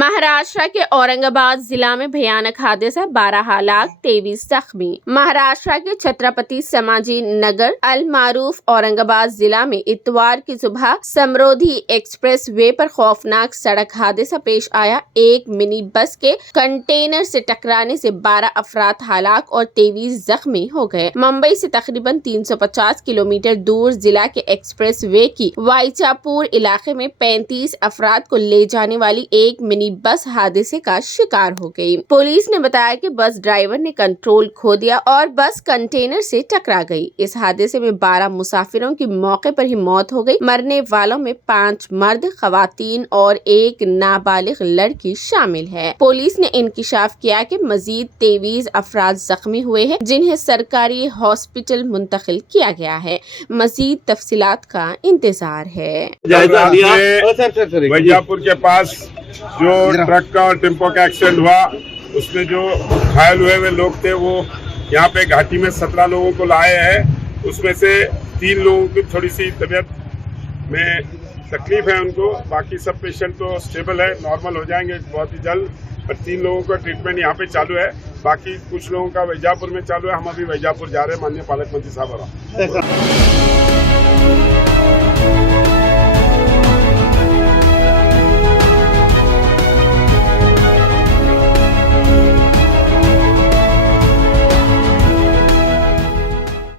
महाराष्ट्र के औरंगाबाद जिला में भयानक हादसा, 12 हलाक 23 जख्मी। महाराष्ट्र के छत्रपति संभाजी नगर अल मारूफ औरंगाबाद जिला में इतवार की सुबह समृद्धि एक्सप्रेस वे पर खौफनाक सड़क हादसा पेश आया। एक मिनी बस के कंटेनर से टकराने से 12 अफराद हलाक और 23 जख्मी हो गए। मुंबई से तकरीबन 350 किलोमीटर दूर जिला के एक्सप्रेस वे की वाइचापुर इलाके में 35 अफराद को ले जाने वाली एक मिनी बस हादसे का शिकार हो गई। पुलिस ने बताया कि बस ड्राइवर ने कंट्रोल खो दिया और बस कंटेनर से टकरा गई। इस हादसे में 12 मुसाफिरों की मौके पर ही मौत हो गई। मरने वालों में 5 मर्द, खवातीन और एक नाबालिग लड़की शामिल है। पुलिस ने इंकिशाफ किया कि मजीद 23 अफराद जख्मी हुए हैं, जिन्हें सरकारी हॉस्पिटल मुंतकिल किया गया है। मजीद तफसीलात का इंतजार है। वैजापुर के पास जो ट्रक का और टेम्पो का एक्सीडेंट हुआ, उसमें जो घायल हुए हुए लोग थे वो यहाँ पे घाटी में 17 लोगों को लाए हैं। उसमें से 3 लोगों की थोड़ी सी तबीयत में तकलीफ है उनको, बाकी सब पेशेंट तो स्टेबल है, नॉर्मल हो जाएंगे बहुत ही जल्द। पर 3 लोगों का ट्रीटमेंट यहाँ पे चालू है, बाकी कुछ लोगों का वैजापुर में चालू है। हम अभी वैजापुर जा रहे हैं, माननीय पालक मंत्री साहब।